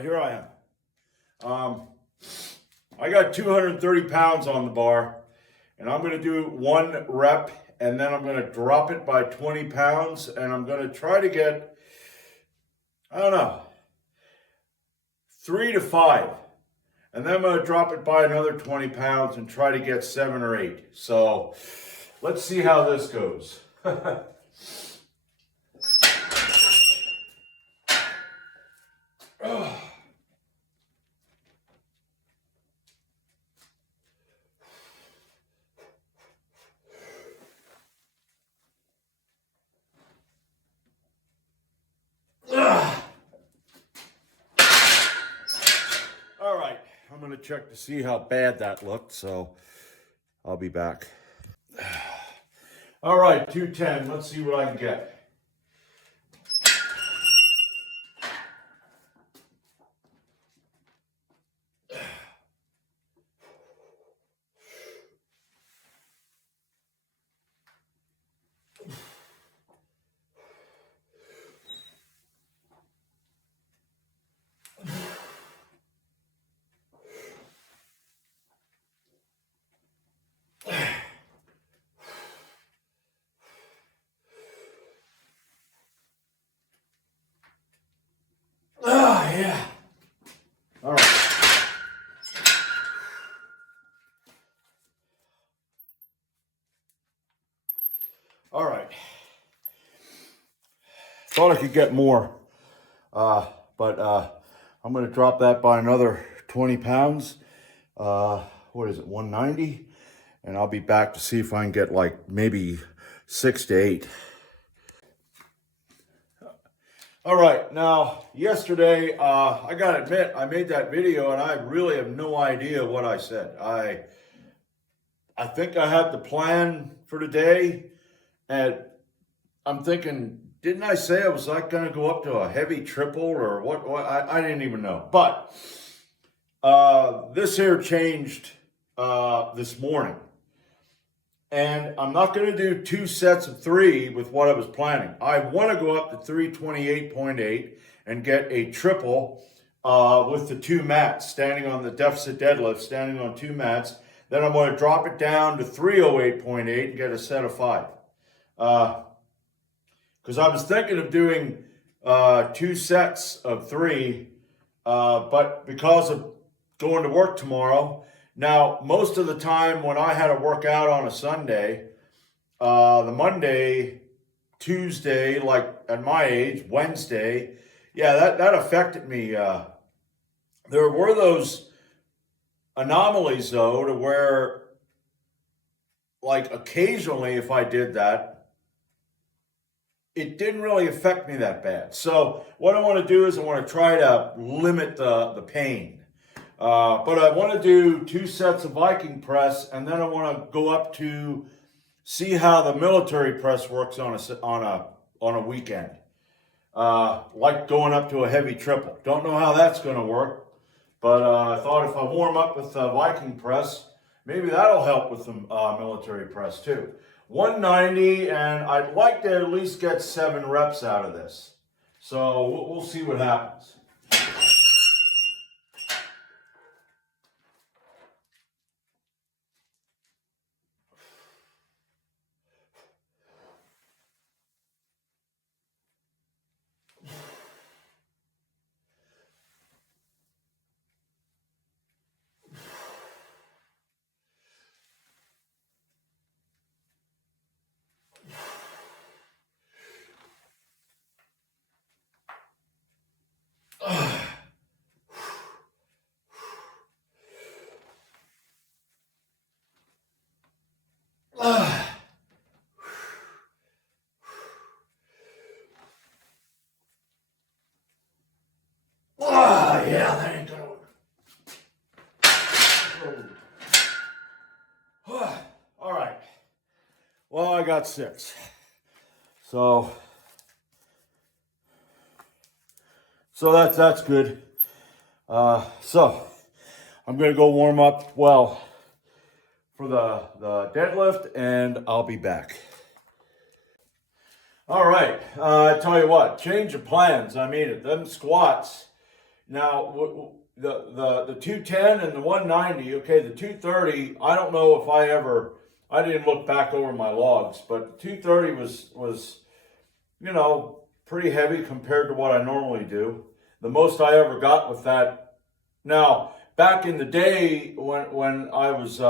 right, here I am. I got 230 pounds on the bar, and I'm going to do one rep, and then I'm going to drop it by 20 pounds, and I'm going to try to get, I don't know, 3 to 5. And then I'm going to drop it by another 20 pounds and try to get 7 or 8. So let's see how this goes. All right, I'm going to check to see how bad that looked, so I'll be back. All right, 210. Let's see what I can get. Yeah. All right. All right. Thought I could get more, but I'm going to drop that by another 20 pounds. What is it, 190? And I'll be back to see if I can get like maybe 6 to 8. All right, now yesterday, I gotta admit, I made that video and I really have no idea what I said. I think I had the plan for today, and I'm thinking, didn't I say I was like gonna go up to a heavy triple or what? I didn't even know. But this here changed this morning. And I'm not going to do 2 sets of 3 with what I was planning. I want to go up to 328.8 and get a triple with the 2 mats, standing on the deficit deadlift, standing on 2 mats. Then I'm going to drop it down to 308.8 and get a set of 5. Because I was thinking of doing 2 sets of 3, but because of going to work tomorrow. Now, most of the time when I had to work out on a Sunday, the Monday, Tuesday, like at my age, Wednesday, yeah, that affected me. There were those anomalies, though, to where, like, occasionally if I did that, it didn't really affect me that bad. So what I want to do is I want to try to limit the pain. But I want to do 2 sets of Viking press, and then I want to go up to see how the military press works on a weekend. Like going up to a heavy triple. Don't know how that's going to work, but I thought if I warm up with Viking press, maybe that'll help with the military press too. 190, and I'd like to at least get 7 reps out of this. So we'll see what happens. Yeah, that ain't gonna work. All right. Well, I got 6. So that's good. So I'm gonna go warm up well for the deadlift, and I'll be back. All right. I tell you what, change of plans. I mean it. Them squats, Now, the 210 and the 190, okay, the 230, I don't know if I didn't look back over my logs, but the 230 was, you know, pretty heavy compared to what I normally do. The most I ever got with that. Now, back in the day when I was, you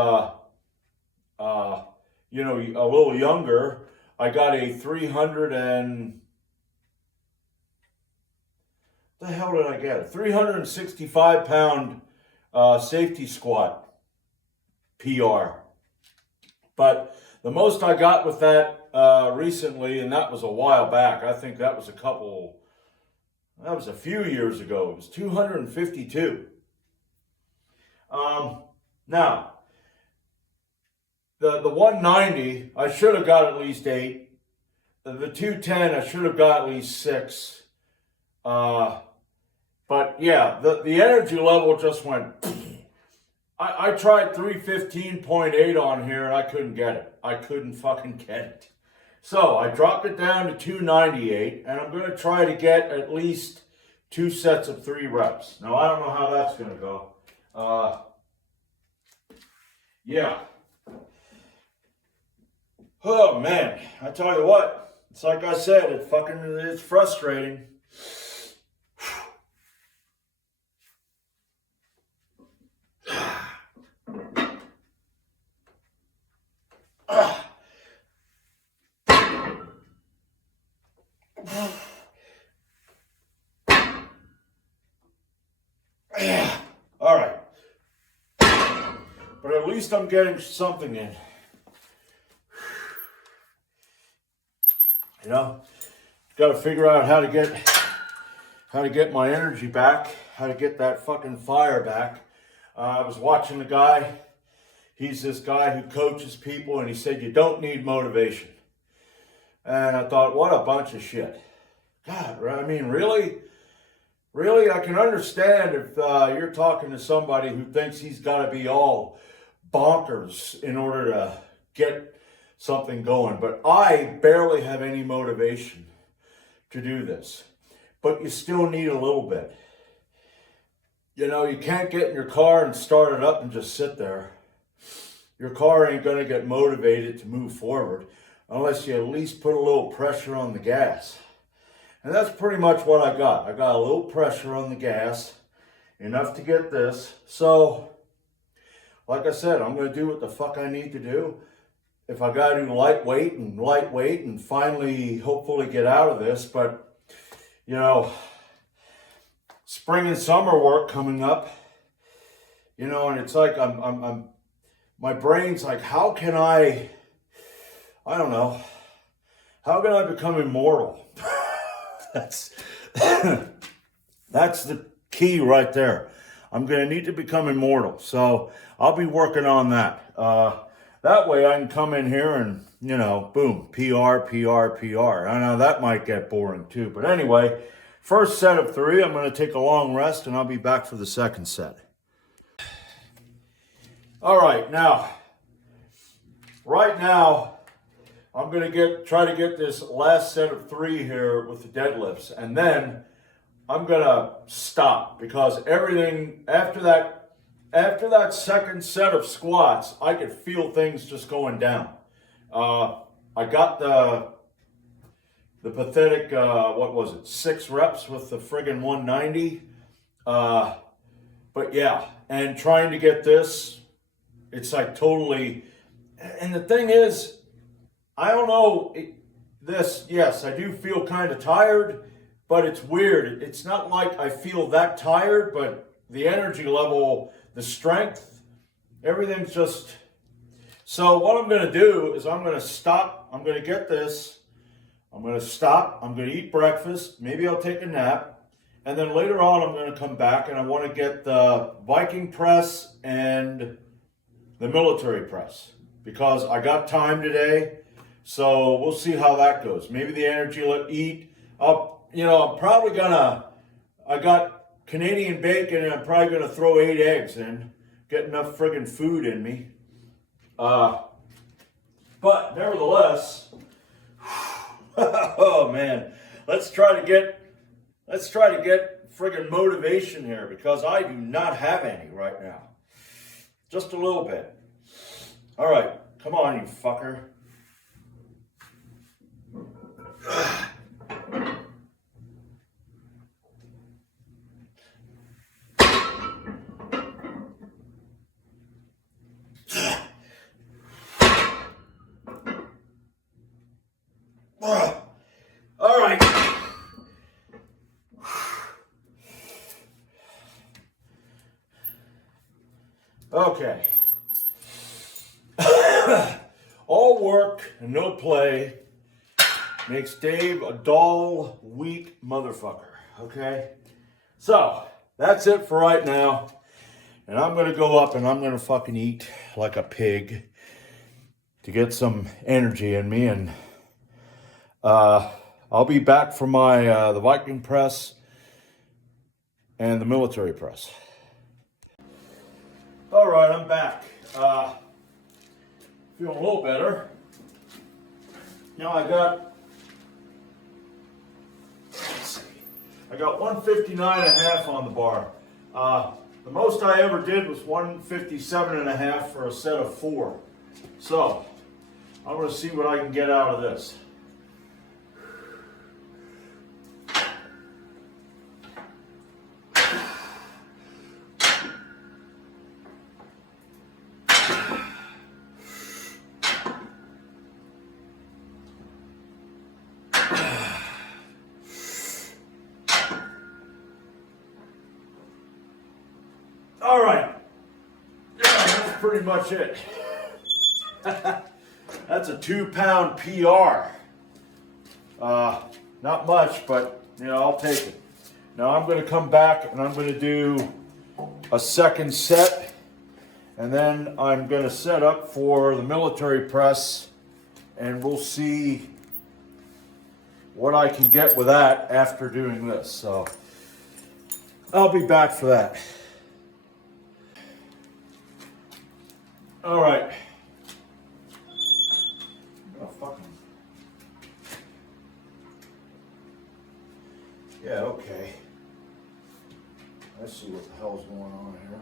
know, a little younger, I got a 300 and, the hell did I get? A 365 pound safety squat PR. But the most I got with that recently, and that was a while back, I think that was a few years ago, it was 252. Now, the 190, I should have got at least 8. The 210, I should have got at least 6. But yeah, the energy level just went. I tried 315.8 on here and I couldn't get it. I couldn't fucking get it. So I dropped it down to 298, and I'm going to try to get at least 2 sets of 3 reps. Now, I don't know how that's going to go. Yeah. Oh, man. I tell you what. It's like I said, it's frustrating. All right. But at least I'm getting something in. You know, got to figure out how to get my energy back, how to get that fucking fire back. I was watching a guy. He's this guy who coaches people, and he said you don't need motivation. And I thought, what a bunch of shit. God, I mean, really? Really, I can understand if you're talking to somebody who thinks he's got to be all bonkers in order to get something going. But I barely have any motivation to do this. But you still need a little bit. You know, you can't get in your car and start it up and just sit there. Your car ain't going to get motivated to move forward unless you at least put a little pressure on the gas. And that's pretty much what I got. I got a little pressure on the gas, enough to get this. So, like I said, I'm going to do what the fuck I need to do. If I got to do lightweight and finally, hopefully get out of this. But, you know, spring and summer work coming up, you know, and it's like my brain's like, how can I don't know, how can I become immortal? That's the key right there. I'm going to need to become immortal. So I'll be working on that. That way I can come in here and, you know, boom, PR, PR, PR. I know that might get boring too. But anyway, first set of 3, I'm going to take a long rest and I'll be back for the second set. All right, right now, I'm going to try to get this last set of 3 here with the deadlifts. And then I'm going to stop because everything after that second set of squats, I could feel things just going down. I got the pathetic, 6 reps with the friggin' 190. But yeah, and trying to get this, it's like totally, and the thing is, I don't know, yes, I do feel kind of tired, but it's weird. It's not like I feel that tired, but the energy level, the strength, everything's just... So what I'm going to do is I'm going to stop. I'm going to get this. I'm going to stop. I'm going to eat breakfast. Maybe I'll take a nap. And then later on, I'm going to come back and I want to get the Viking Press and the military press because I got time today. So we'll see how that goes. Maybe the energy will eat. I'm probably gonna, I got Canadian bacon and I'm probably gonna throw 8 eggs in. Get enough friggin' food in me. But nevertheless, oh man, let's try to get friggin' motivation here because I do not have any right now. Just a little bit. All right, come on, you fucker. All right. Okay. All work and no play makes Dave a dull, weak motherfucker. Okay? So, that's it for right now. And I'm going to go up and I'm going to fucking eat like a pig to get some energy in me. And I'll be back for my the Viking Press and the military press. All right, I'm back. Feeling a little better. Now I got 159.5 on the bar. The most I ever did was 157.5 for a set of 4. So I'm going to see what I can get out of this. All right, yeah, that's pretty much it. That's a 2-pound PR. Not much, but you know, I'll take it. Now I'm going to come back and I'm going to do a second set, and then I'm going to set up for the military press, and we'll see what I can get with that after doing this. So I'll be back for that. All right. Oh, fucking. Yeah, okay. Let's see what the hell's going on here.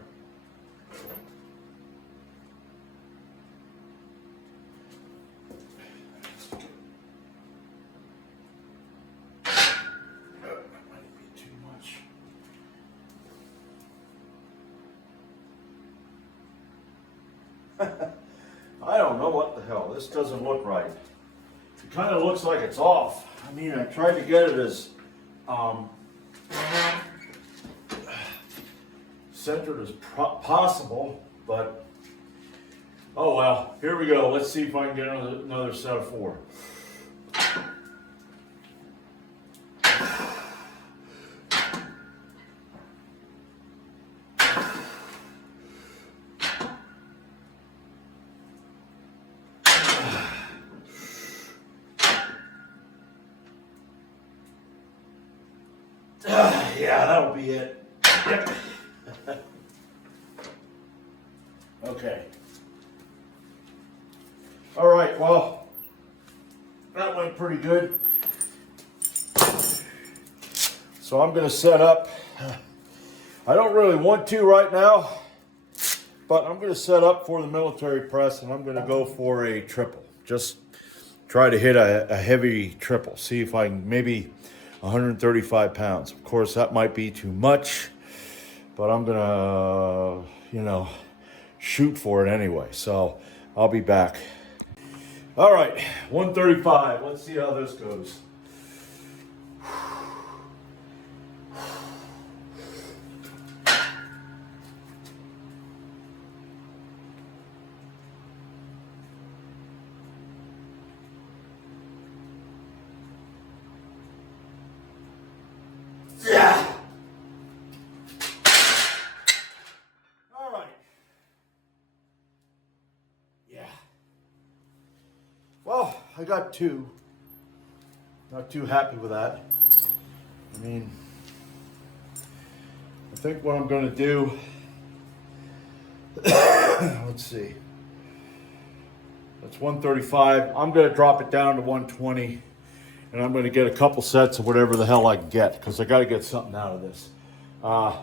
That might be too much. I don't know what the hell. This doesn't look right. It kind of looks like it's off. I mean, I tried to get it as centered as possible, but oh well. Here we go. Let's see if I can get another set of 4. Yeah, that'll be it. Yep. Okay. All right, well, that went pretty good. So I'm going to set up. I don't really want to right now, but I'm going to set up for the military press, and I'm going to go for a triple. Just try to hit a heavy triple. See if I can maybe 135 pounds. Of course, that might be too much, but I'm gonna, shoot for it anyway. So I'll be back. All right, 135. Let's see how this goes. Yeah. All right. Yeah. Well, I got 2. Not too happy with that. I mean, I think what I'm going to do, let's see. That's 135. I'm going to drop it down to 120. And I'm going to get a couple sets of whatever the hell I can get, because I got to get something out of this. Yeah,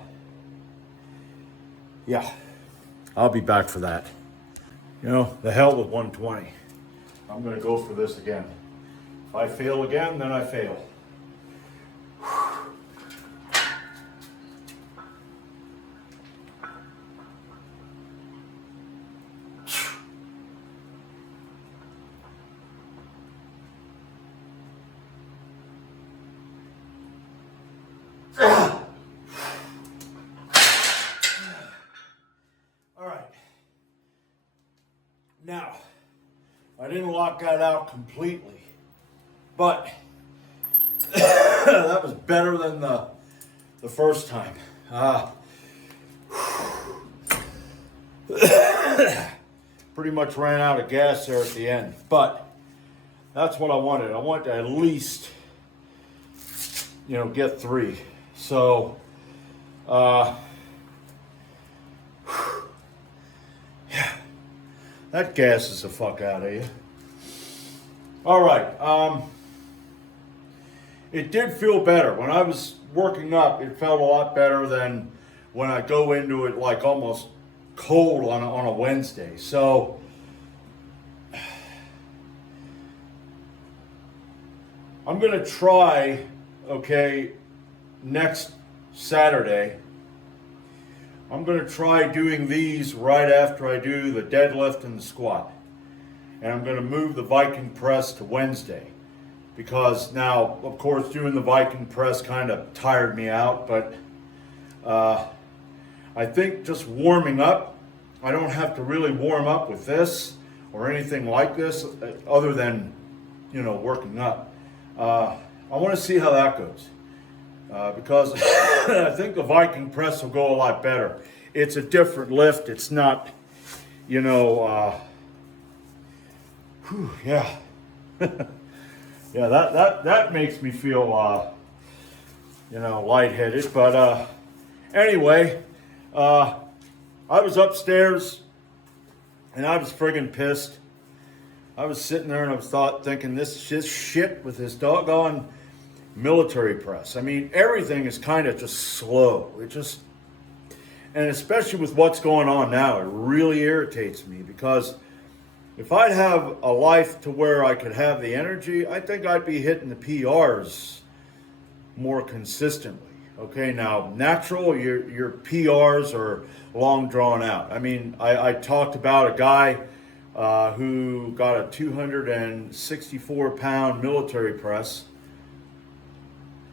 I'll be back for that. You know, the hell with 120. I'm going to go for this again. If I fail again, then I fail. All right. Now, I didn't lock that out completely, but that was better than the first time. Pretty much ran out of gas there at the end, but that's what I wanted. I wanted to at least, you know, get 3. So, yeah, that gasses the fuck out of you. All right. It did feel better. When I was working up, it felt a lot better than when I go into it like almost cold on a Wednesday. So, I'm going to try, okay, next Saturday, I'm going to try doing these right after I do the deadlift and the squat. And I'm going to move the Viking Press to Wednesday. Because now, of course, doing the Viking Press kind of tired me out. But I think just warming up, I don't have to really warm up with this or anything like this other than, you know, working up. I want to see how that goes. Because I think the Viking Press will go a lot better. It's a different lift. It's not, you know, yeah. Yeah, that makes me feel, you know, lightheaded. But anyway, I was upstairs and I was friggin' pissed. I was sitting there and I was thinking this is just shit with this doggone military press. I mean, everything is kind of just slow. It just, and especially with what's going on now, it really irritates me because if I'd have a life to where I could have the energy, I think I'd be hitting the PRs more consistently. Okay, now natural, your PRs are long drawn out. I mean, I talked about a guy who got a 264 pound military press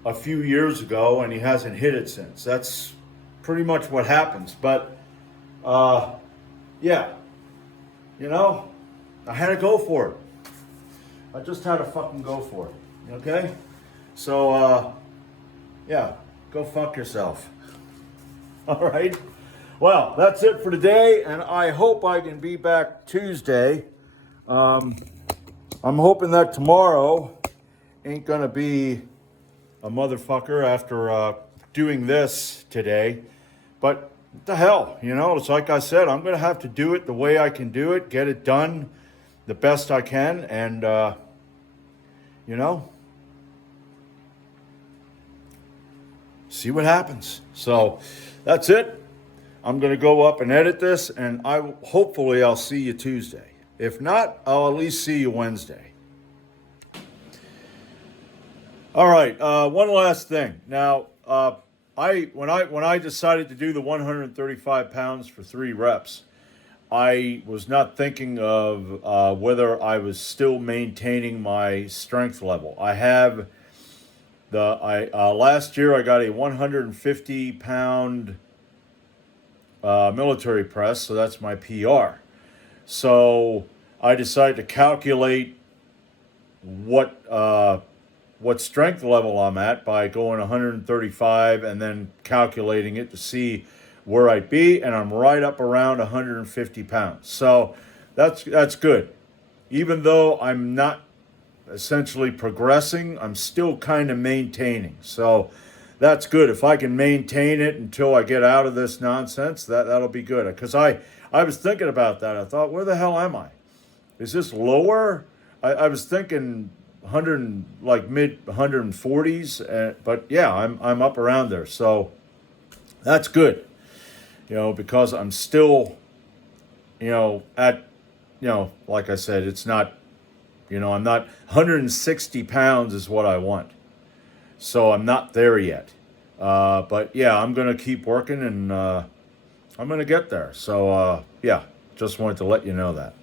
a few years ago, and he hasn't hit it since. That's pretty much what happens. But yeah, you know, I had to go for it. I just had to fucking go for it. Okay? So yeah, go fuck yourself. All right? Well, that's it for today, and I hope I can be back Tuesday. I'm hoping that tomorrow ain't gonna be a motherfucker after doing this today. But what the hell, you know, it's like I said, I'm gonna have to do it the way I can do it, get it done the best I can, and you know, see what happens. So that's it. I'm going to go up and edit this, and hopefully I'll see you Tuesday. If not, I'll at least see you Wednesday. All right, one last thing. Now, when I decided to do the 135 pounds for 3 reps, I was not thinking of whether I was still maintaining my strength level. I have last year I got a 150 pound military press, so that's my PR. So I decided to calculate what strength level I'm at by going 135 and then calculating it to see where I'd be, and I'm right up around 150 pounds. So that's good. Even though I'm not essentially progressing, I'm still kind of maintaining. So that's good. If I can maintain it until I get out of this nonsense, that'll be good. Because I was thinking about that. I thought, where the hell am I? Is this lower? I was thinking 100, like mid 140s, but yeah, I'm up around there. So That's good, because I'm still, at, like I said, it's not, I'm not 160 pounds is what I want. So I'm not there yet. But yeah, I'm going to keep working and I'm going to get there. So yeah, just wanted to let you know that.